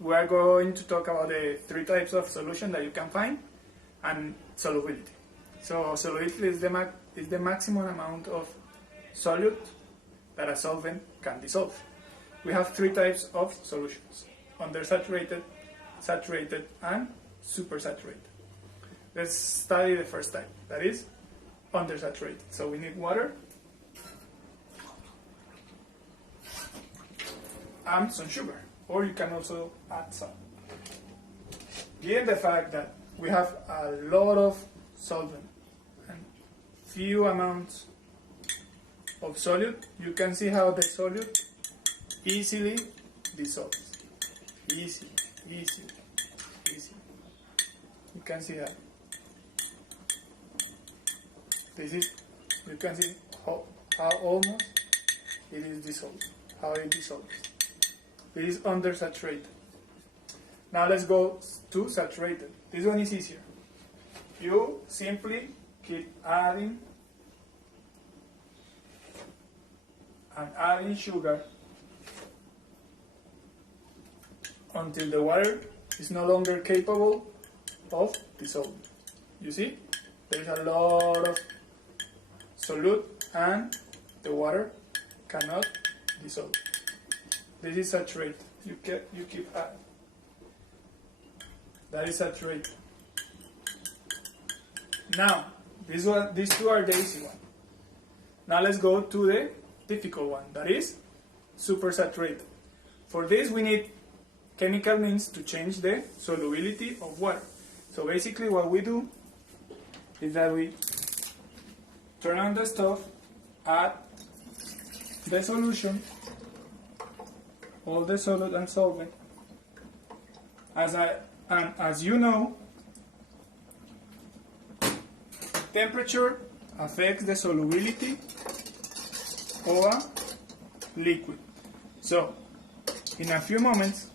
we are going to talk about the three types of solution that you can find and solubility. So solubility is the maximum amount of solute that a solvent can dissolve. We have three types of solutions: undersaturated, saturated, and supersaturated. Let's study the first type, that is undersaturated. So we need water and some sugar, or you can also add some. Given the fact that we have a lot of solvent and few amounts of solute, you can see how the solute easily dissolves. Easily. You can see that. You can see how almost it is dissolved, how it dissolves. It is undersaturated. Now let's go to saturated. This one is easier. You simply keep adding and adding sugar until the water is no longer capable of dissolving. You see? There is a lot of solute and the water cannot dissolve. This is saturated. You keep adding. That is saturated. Now, these two are the easy one. Now let's go to the difficult one, that is supersaturated. For this we need chemical means to change the solubility of water. So basically what we do is that we turn on the stove, add the solution, all the solute and solvent. As you know, temperature affects the solubility of a liquid. So in a few moments,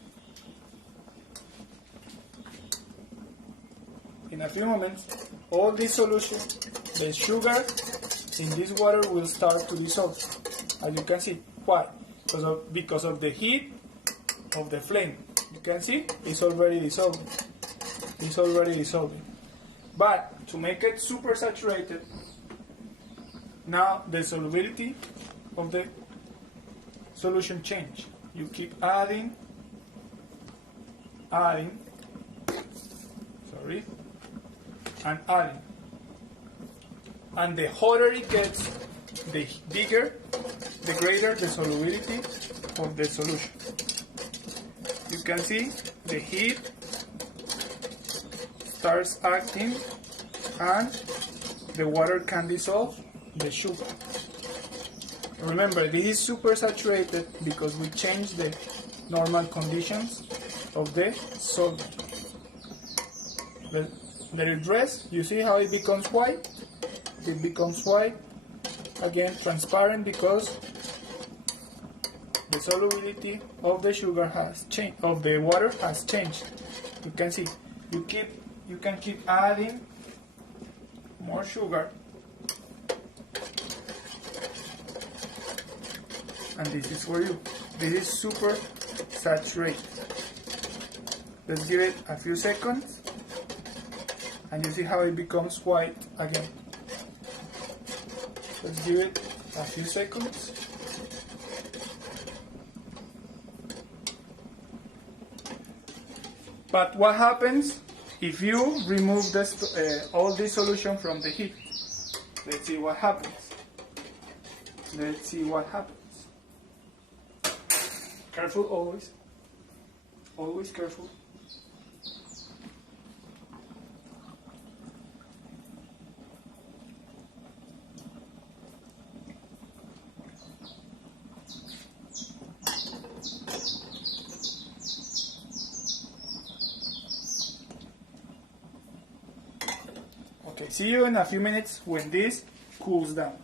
all this solution, the sugar in this water will start to dissolve. As you can see. Why? Because of the heat of the flame. You can see it's already dissolving. It's already dissolving. But to make it supersaturated, now the solubility of the solution change. You keep adding, and adding. And the hotter it gets, the greater the solubility of the solution. You can see the heat starts acting and the water can dissolve the sugar. Remember, this is supersaturated because we change the normal conditions of the solvent. Let it rest. You see how it becomes white? It becomes white, again transparent, because the solubility of the sugar has changed, of the water has changed. You can see, you can keep adding more sugar, and this is for you. This is super saturated. Let's give it a few seconds, and you see how it becomes white again. Let's give it a few seconds. But what happens if you remove all this solution from the heat? Let's see what happens. Careful always. Always careful. Okay, see you in a few minutes when this cools down.